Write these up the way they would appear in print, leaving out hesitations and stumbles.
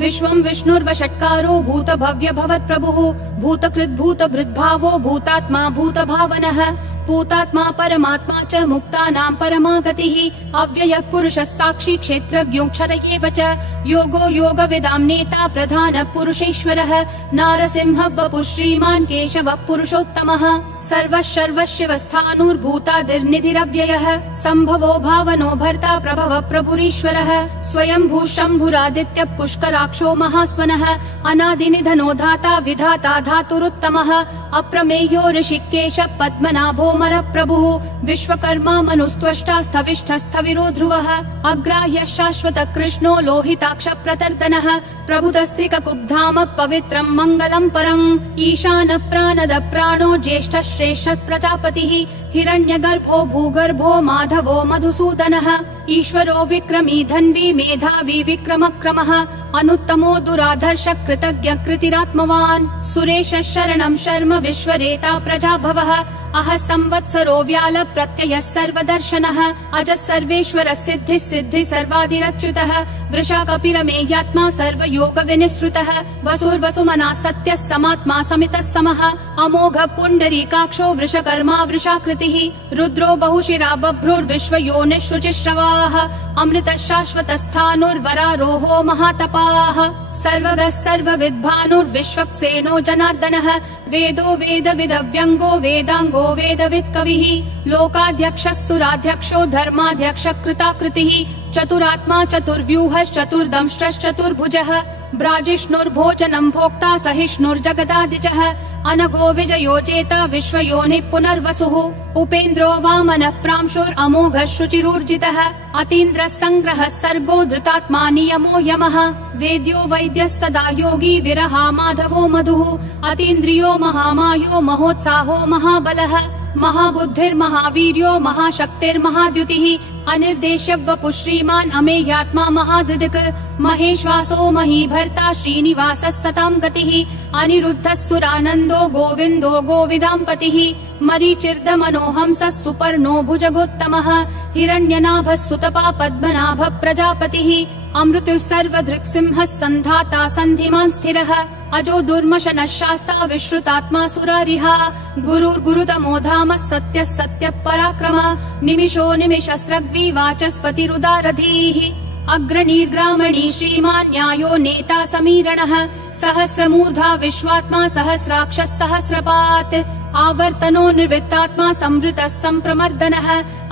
विश्वं विष्णुर्वषट्कारो भूतभव्य भवत्प्रभुः भूतकृद्भूतभृद्भावो भूतात्मा भूतभावनः भूतात्मा परमात्मा च मुक्तानां परमा गतिः अव्ययः पुरुषः साक्षी क्षेत्रज्ञोऽक्षर एव च योगो योगविदां नेता प्रधानः पुरुषेश्वरः नारसिंहः वपुः श्रीमान् केशवः पुरुषोत्तमः सर्वः सर्वशिवस्थाणुर्भूतादिर्निधिरव्ययः सम्भवो भावनो भर्ता प्रभवः प्रभुरीश्वरः स्वयंभू शम्भुरादित्यः पुष्कराक्षो महास्वनः अनादिनिधनो धाता विधाता धातुरुत्तमः अप्रमेयो ऋषिकेश पद्मनाभो प्रभुः विश्वकर्मा मनुस्त्वष्टा स्थविष्ठस्थविरो ध्रुवः अग्राह्य शाश्वत कृष्णो लोहिताक्ष प्रतर्दनः प्रभुतस्त्रिककुब्धाम पवित्रं मङ्गलं परम् ईशान प्राणद प्राणो ज्येष्ठ श्रेष्ठ प्रजापतिः हिरण्यगर्भो भूगर्भो माधवो मधुसूदनः ईश्वरो विक्रमी धन्वी मेधावी विक्रमक्रमः अनुत्तमो दुराधर्ष कृतज्ञ कृतिरात्मवान् सुरेश शरणं शर्म विश्वरेता प्रजाभवः अह संवत्सरो व्याल प्रत्ययः सर्वदर्शनः अज सर्वेश्वर सिद्धिः सिद्धि सर्वादिरच्युतः वृषा कपिलमेयात्मा सर्वयोग विनिश्रुतः वसुर्वसुमना सत्यः समात्मा समितः समः अमोघ पुण्डरीकाक्षो वृषकर्मा वृषाकृतिः रुद्रो बहुशिरा बभ्रुर्विश्वयोनिः शुचिश्रवाः अमृतः शाश्वतस्थाणुर्वरारोहो महातपाः सर्वगः सर्वविद्भानुर्विश्वक्सेनो जनार्दनः वेदो वेदविदव्यङ्गो वेदाङ्गो वेदवित् कविः लोकाध्यक्षः सुराध्यक्षो धर्माध्यक्ष कृताकृतिः चतुरात्मा चतुर्व्यूहश्चतुर्दंष्ट्रश्चतुर्भुजः ब्राजिष्णुर्भोजनं भोक्ता सहिष्णुर्जगदादिजः अनघो विजयो जेता विश्वयोनिः पुनर्वसुः उपेन्द्रो वामनः प्रांशुरमोघः शुचिरूर्जितः अतीन्द्रः सङ्ग्रहः सर्गो धृतात्मा नियमो यमः वेद्यो वैद्यः सदा योगी विरहा माधवो मधुः अतीन्द्रियो महामायो महोत्साहो महाबलः महाबुद्धिर्महावीर्यो महाशक्तिर्महाद्युतिः अनिर्देश्य वपुः श्रीमान् अमेयात्मा महाधृदिक् महेश्वासो महीभर्ता श्रीनिवासः सतां गतिः अनिरुद्धः सुरानन्दो गोविन्दो गोविदाम्पतिः मरीचिर्दमनोहंसः सुपर्णो भुजगोत्तमः हिरण्यनाभः सुतपा पद्मनाभः प्रजापतिः अमृतुः सर्वधृक्सिंहः सन्धाता सन्धिमान् स्थिरः अजो दुर्मशनः शास्ता विश्रुतात्मा सुरारिः गुरुर्गुरुतमो धामः सत्यः सत्यः पराक्रमः निमिषो निमिषस्रग्वी वाचस्पतिरुदारधीः अग्रणीर्ग्रामणी श्रीमान् न्यायो नेता समीरणः सहस्रमूर्धा विश्वात्मा सहस्राक्षः सहस्रपात् आवर्तनो निर्वृत्तात्मा संवृतः सम्प्रमर्दनः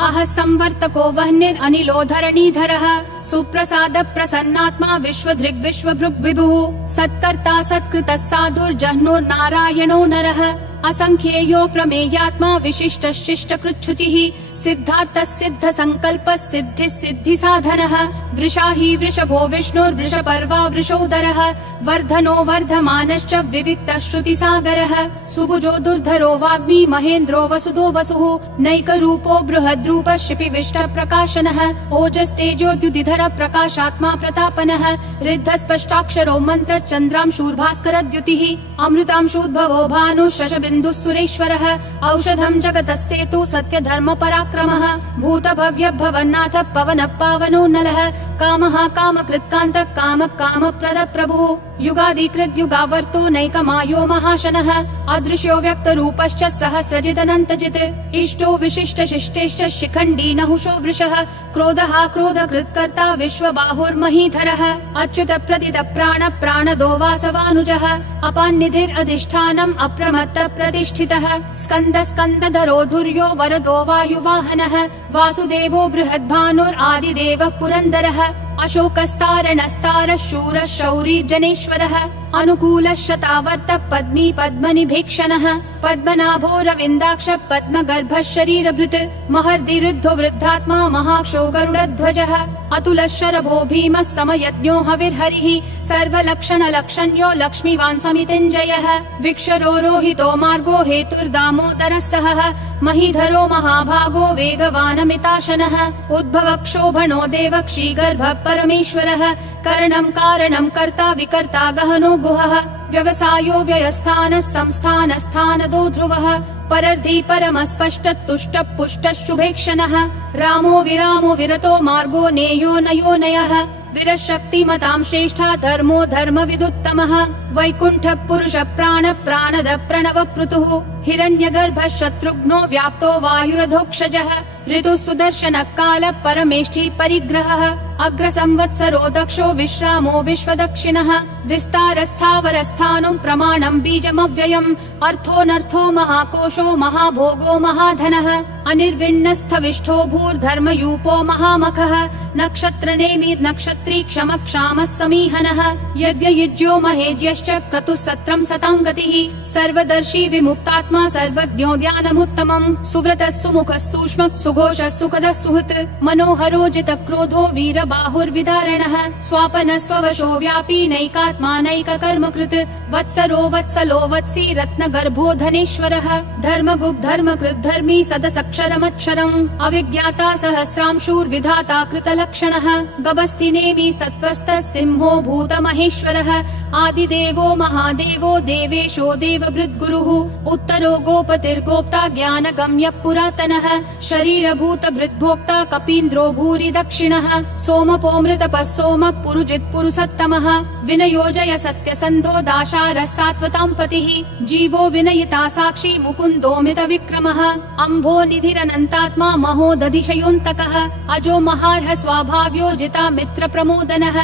अह संवर्तको वह्निरनिलो धरणीधरः सुप्रसाद प्रसन्नात्मा विश्वधृग् विश्वभृग् विभुः सत्कर्ता सत्कृतः साधुर्जह्नुर्नारायणो नरः असंख्येयो प्रमेयात्मा विशिष्ट शिष्ट कृच्छुचिः सिद्धार्थः सिद्ध संकल्पः सिद्धिः सिद्धि साधनः वृषाही वृषभो विष्णुर्वृषपर्वा वृषोदरः वर्धनो वर्धमानश्च विविक्तः श्रुतिसागरः सुभुजो दुर्धरो वाग्मी महेन्द्रो वसुदो वसुः नैकरूपो बृहद्रूपः शिपिविष्ट प्रकाशनः ओजस्तेजोद्युतिधर प्रकाशात्मा प्रतापनः ऋद्धस्पष्टाक्षरो मन्त्र चन्द्रांशूर्भास्करद्युतिः अमृतांशूद्भवो भानुः शशबिन्दुः सुरेश्वरः औषधं जगतस्तेतु सत्यधर्म पराक्रमः भूतभव्य भवन्नाथ पवनः पावनो नलः कामः कामकृत्कान्तः कामः कामप्रद प्रभुः युगादिकृत् युगावर्तो नैकमायो महाशनः अदृश्यो व्यक्तरूपश्च सहस्रजिदनन्तजित् इष्टो विशिष्ट शिष्टेश्च शिखण्डी नहुषो वृषः क्रोधः क्रोधकृत्कर्ता विश्वबाहुर्महीधरः अच्युत प्रदित प्राण प्राणदो वासवानुजः अपान्निधिरधिष्ठानम् अप्रमत्त प्रतिष्ठितः स्कन्द स्कन्दधरो धुर्यो वरदो वायुवाहनः वासुदेवो बृहद्भानुरादिदेवः पुरन्दरः अशोकस्तारणस्तारः शूरः शौरी जनेश्वरः अनुकूलः शतावर्त पद्मी पद्मनिभीक्षणः पद्मनाभो रविन्दाक्ष पद्मगर्भः शरीरभृत् महर्दिरुद्धो वृद्धात्मा महाक्षो गरुडध्वजः अतुलः शरभो भीमः समयज्ञो हविर्हरिः सर्वलक्षणलक्षण्यो लक्ष्मीवान् समितिञ्जयः विक्षरो रोहितो मार्गो हेतुर्दामोदरः सहः महीधरो महाभागो वेगवानमिताशनः उद्भव क्षोभणो देवक्षीगर्भः परमेश्वरः करणं कारणं कर्ता विकर्ता गहनो गुहः व्यवसायो व्ययस्थानः संस्थानस्थानदो ध्रुवः परर्धि परमस्पष्टतुष्ट पुष्ट शुभेक्षणः रामो विरामो विरतो मार्गो नेयो नयो नयः विरशक्तिमतां श्रेष्ठा धर्मो धर्म विदुत्तमः वैकुण्ठ पुरुष प्राण प्राणद प्रणव पृथुः हिरण्यगर्भ शत्रुघ्नो व्याप्तो वायुरधोक्षजः ऋतु सुदर्शन काल परमेष्ठी परिग्रहः अग्र संवत्सरो दक्षो विश्रामो विश्वदक्षिणः विस्तारस्थावरस्थानं प्रमाणं बीजमव्ययम् अर्थोऽनर्थो महाकोशो महाभोगो महाधनः अनिर्विण्णस्थविष्ठो भूर्धर्मयूपो महामखः नक्षत्रनेमिर्नक्षत्री क्षमक्षामः समीहनः यद्ययुज्यो महेज्यश्च क्रतुः सत्रं सताङ्गतिः सर्वदर्शी विमुक्तात्मा सर्वज्ञो ज्ञानमुत्तमम् सुव्रतः सुमुखः सूक्ष्मः सुघोषः सुखदः सुहृत् मनोहरो जितक्रोधो वीरबाहुर्विदारणः स्वापनः स्ववशो व्यापी नैकात्मा नैककर्मकृत् वत्सरो वत्सलो वत्सी रत्नगर्भो धनेश्वरः धर्मगुप् धर्मकृत् धर्मी सदसक्षरमक्षरम् अविज्ञाता सहस्रांशूर्विधाता कृतलक्षणः गभस्तिनेमि सत्त्वस्तः सिंहो भूतमहेश्वरः आदिदेवो महादेवो देवेशो देवभृद्गुरुः उत्तरो गोपतिर्गोप्ता ज्ञानगम्यः पुरातनः शरीरभूतभृद्भोक्ता कपीन्द्रो भूरि दक्षिणः सोमपोऽमृतपः सोमः पुरुजित् पुरुषोत्तमः विनयोजय सत्यसन्धो दाशारः सात्वतां पतिः जीवो विनयिता साक्षी मुकुन्दोमित विक्रमः अम्भो निधिरनन्तात्मा महोदधिशयोऽन्तकः अजो महार्ह स्वाभाव्यो जिता मित्र प्रमोदनः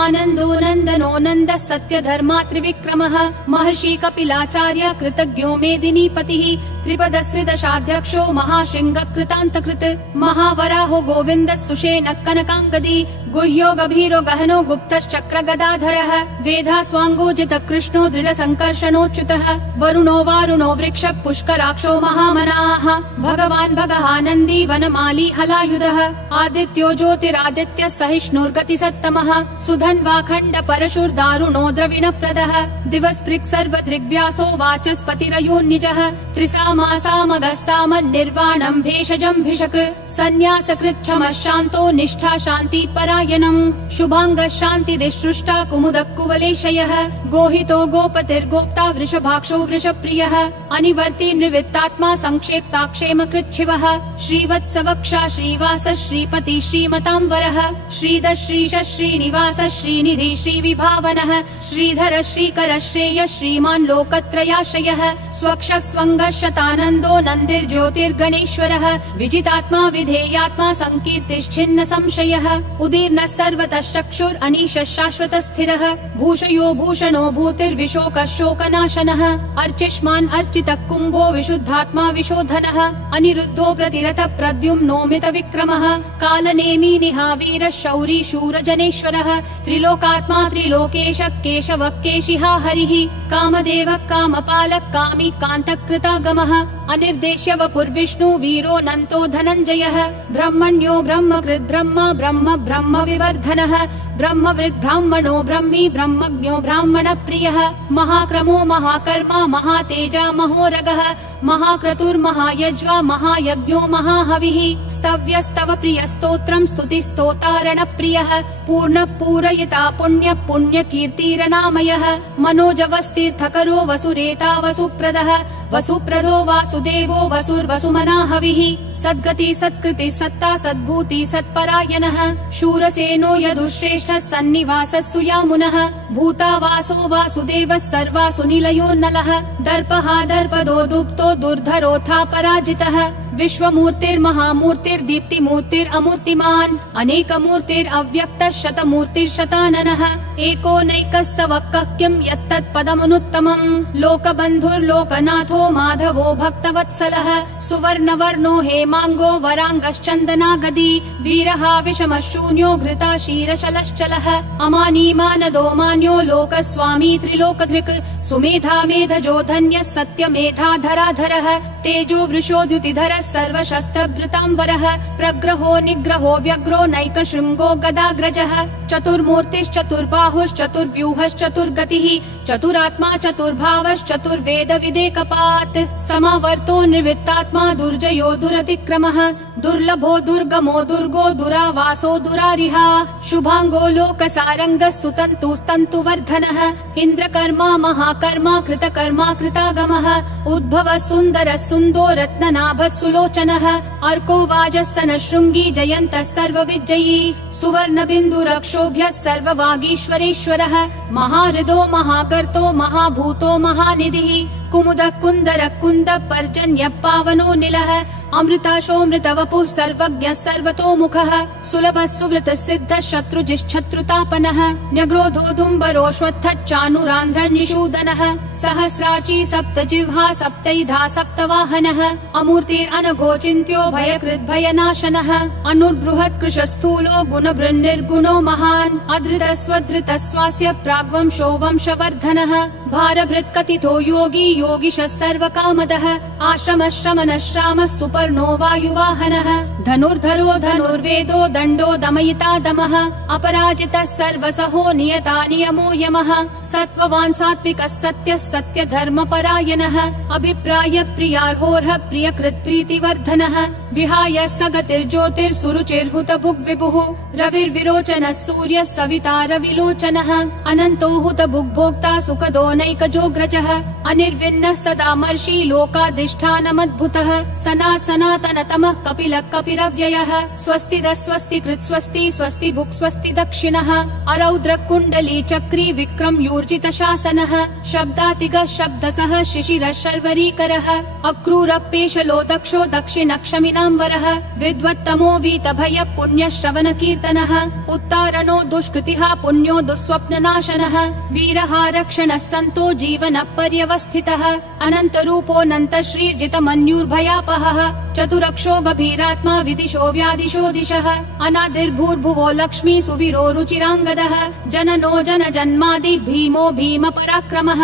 आनन्दो नन्दनो नन्दः सत्यधर्मा त्रिविक्रमः महर्षि कपिलाचार्य कृतज्ञो मेदिनीपतिः त्रिपदस्त्रिदशाध्यक्षो महाशृङ्ग कृतान्तकृत् महावराहो गोविन्दः सुषेण कनकाङ्गदी गुह्यो गभीरो गहनो गुप्तश्चक्र गदाधरः वेधास्वाङ्गोजित कृष्णो दृढ संकर्षणोच्युतः वरुणो वारुणो वृक्ष पुष्कराक्षो महामनाः भगवान् भगहानन्दी वनमाली हलायुधः आदित्यो ज्योतिरादित्य सहिष्णुर्गति सत्तमः सुधन्वाखण्ड परशुर्दारुणो द्रविणप्रदः दिवस्पृक् सर्वदृग्व्यासो वाचस्पतिरयोन्निजः त्रिसामासामगः सामन्निर्वाणं भेषजं भिषक् सन्न्यासकृच्छमः शान्तो निष्ठा शान्ति परायणम् शुभाङ्गः शान्तिदिसृष्टा कुमुदः कुवलेशयः गोहितो गोपतिर्गोप्ता वृषभाक्षो वृषप्रियः अनिवर्ति निवृत्तात्मा संक्षेप्ता क्षेमकृच्छिवः श्रीवत्सवक्षा श्रीवास श्रीपति श्रीमतांवरः श्रीधर श्रीश श्रीनिवास श्रीनिधि श्रीविभावनः श्रीधर श्रीकर श्रेय श्रीमान् लोकत्रयाश्रयः स्वक्ष स्वङ्गः शतानन्दो नन्दिर्ज्योतिर्गणेश्वरः विजितात्मा विधेयात्मा संकीर्तिश्छिन्न संशयः उदीर्णः सर्वतः चक्षुर् अनीशः शाश्वतः स्थिरः भूषयो भूषणो भूतिर्विशोकः शोकनाशनः अर्चिष्मान् अर्चितः कुम्भो विशुद्धात्मा विशोधनः अनिरुद्धो प्रतिरथ प्रद्युम्नोमित विक्रमः कालनेमी निहावीरः शौरी शूरजनेश्वरः त्रिलोकात्मा त्रिलोकेश केशवः केशिहा हरिः कामदेवः कामपालः कामी कान्तकृतागमः अनिर्देश्य वपुर्विष्णु वीरो नन्तो धनञ्जयः ब्रह्मण्यो ब्रह्मकृद् ब्रह्म ब्रह्म ब्रह्म विवर्धनः ब्रह्मवृद् ब्राह्मणो ब्रह्मी ब्रह्मज्ञो ब्राह्मण प्रियः महाक्रमो महाकर्मा महातेजा महोरगः महाक्रतुर्महायज्वा महायज्ञो महाहविः स्तव्यस्तव प्रियस्तोत्रम् स्तुतिस्तोतारण प्रियः पूर्ण पूरयिता पुण्य पुण्य कीर्तिरनामयः मनोजवस्तीर्थकरो वसुरेता वसुप्रदः वसुप्रदो वासुदेवो वसुर्वसुमना हविः सद्गति सत्कृति सत्ता सद्भूति सत्परायणः शूरसेनो यदुश्रेष्ठः सन्निवासः सुयामुनः भूतावासो वासुदेवः सर्वासु निलयो नलः दर्पः दर्पदो दुप्तो दुर्धरोऽथा पराजितः विश्वमूर्तिर्महामूर्तिर्दीप्तिमूर्तिरमूर्तिमान् अनेकमूर्तिरव्यक्तः शतमूर्तिर्शताननः एको नैकः स वक्कः किं यत्तत्पदमनुत्तमम् लोकबन्धुर्लोकनाथो माधवो भक्तवत्सलः सुवर्णवर्णो हेमाङ्गो वराङ्गश्चन्दनागदी वीरः विषमः शून्यो घृता क्षीरशलश्चलः अमानी मानदो मान्यो लोकस्वामी त्रिलोकधृक् सुमेधा मेधजो धन्यः सत्यमेधाधराधरः तेजो वृषोद्युतिधरः सर्वशस्त्रभृतांवरः प्रग्रहो निग्रहो व्यग्रो नैकशृङ्गो गदाग्रजः चतुर्मूर्तिश्चतुर्बाहुश्चतुर्व्यूहश्चतुर्गतिः चतुरात्मा चतुर्भावश्चतुर्वेद विदेकपात् समावर्तो निवृत्तात्मा दुर्जयो दुरतिक्रमः दुर्लभो दुर्गमो दुर्गो दुरावासो दुरारिहा शुभाङ्गो लोकसारङ्गः सुतन्तुस्तन्तु क्रतुवर्धनः इन्द्रकर्मा महाकर्मा कृतकर्मा कृतागमः उद्भवः सुन्दरः सुन्दो रत्ननाभः सुलोचनः अर्को वाजस्सनः शृङ्गी जयन्तः सर्वविजयी सुवर्णबिन्दुरक्षोभ्यः सर्ववागीश्वरेश्वरः महाहृदो महाकर्तो महाभूतो महानिधिः कुमुदः कुन्दरः कुन्दः पर्जन्यः पावनो निलः अमृताशोऽमृतवपुः सर्वज्ञः सर्वतोमुखः सुलभः सुवृतः सिद्धः शत्रुजिश्शत्रुतापनः न्यग्रोधोदुम्बरोऽश्वत्थः चाणूरान्ध्रः निषूदनः सहस्राची सप्तजिह्वा सप्तैधा सप्तवाहनः अमूर्तिरनघोचिन्त्यो भयकृद्भयनाशनः अनुर्बृहत् कृशस्थूलो गुणभृन्निर्गुणो महान् अधृतः स्वधृतः स्वास्य प्राग्वंशो वंशवर्धनः भारभृत्कथितो योगी योगिशः सर्वकामदः आश्रमः श्रमणः श्रामः सुपर्णो वायुवाहनः धनुर्धरो धनुर्वेदो दण्डो दमयिता दमः अपराजितः सर्वसहो नियता नियमो यमः सत्त्ववान् सात्विकः सत्यः सत्यधर्मपरायणः अभिप्राय प्रियार्होर्ह प्रियकृत् प्रीतिवर्धनः विहाय सगतिर्ज्योतिर्सुरुचिर्हुतभुग्विभुः रविर्विरोचनः सूर्यः सविता रविलोचनः अनन्तो हुतभुग्भोक्ता सुखदो नैकजोग्रजः अनिर्विण्णः सदा मर्षि लोकाधिष्ठानमद्भुतः सनातनतमः कपिलः कपिरव्ययः स्वस्तिदः स्वस्तिकृत् स्वस्ति स्वस्ति भुक् स्वस्ति दक्षिणः अरौद्र कुण्डली चक्री विक्रम यूर्जित शासनः शब्दातिगः शब्दसः शिशिरः शर्वरीकरः अक्रूरपेशलो दक्षो दक्षिणक्षमिनाम्बरः विद्वत्तमो वीतभय पुण्यः श्रवण कीर्तनः उत्तारणो दुष्कृतिः पुण्यो दुःस्वप्ननाशनः वीरः रक्षणः सन्तो जीवन पर्यवस्थितः अनन्तरूपोऽनन्त श्रीर्जितमन्युर्भयापहः चतुरक्षो गभीरात्मा विदिशो व्यादिशो दिशः अनादिर्भूर्भुवो लक्ष्मी सुवीरो रुचिराङ्गदः जननो जनजन्मादि भीमो भीम पराक्रमः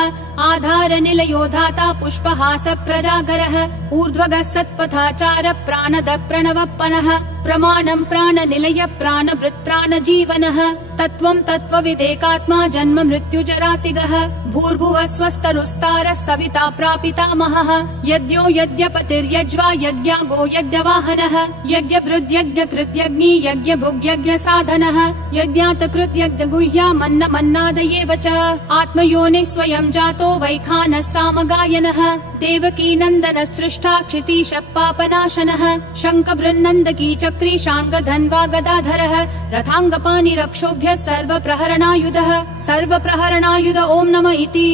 आधार निलयो धाता पुष्पहास प्रजागरः ऊर्ध्वगः सत्पथाचार प्राणद प्रणवप्पनः प्रमाणं प्राणनिलय प्राणभृत् प्राणजीवनः तत्त्वं तत्त्वविदेकात्मा जन्म मृत्युजरातिगः भूर्भुवः स्वस्तरुस्तारः सविता प्रापितामहः यज्ञो यज्ञपतिर्यज्वा यज्ञागो यज्ञवाहनः यज्ञभृद्यज्ञकृत्यग्नि यज्ञभुग्यज्ञसाधनः यज्ञातकृत्यज्ञगुह्यामन्नमन्नादयेव च आत्मयोनिः स्वयं जातो वैखानः सामगायनः देवकी नन्दनः सृष्टा क्षितीशः पापनाशनः शङ्खबृन्नन्दकी चक्री शाङ्गधन्वा गदाधरः रथाङ्गपाणिरक्षोभ्यः सर्वप्रहरणायुधः सर्वप्रहरणायुध ॐ नमः इति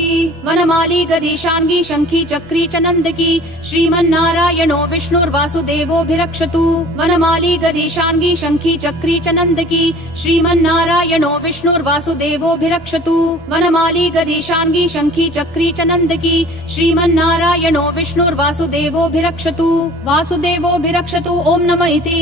वनमाली गदीशाङ्गी शङ्खी चक्री च नन्दकी श्रीमन्नारायणो विष्णुर्वासुदेवोऽभिरक्षतु वनमाली गदीशाङ्गी शङ्खी चक्री च नन्दकी श्रीमन्नारायणो विष्णुर्वासुदेवोऽभिरक्षतु वनमाली गदीशाङ्गी शङ्खी चक्री च नन्दकी श्रीमन्नारायणो विष्णुर्वासुदेवोऽभिरक्षतु वासुदेवोऽभिरक्षतु ॐ नमः इति।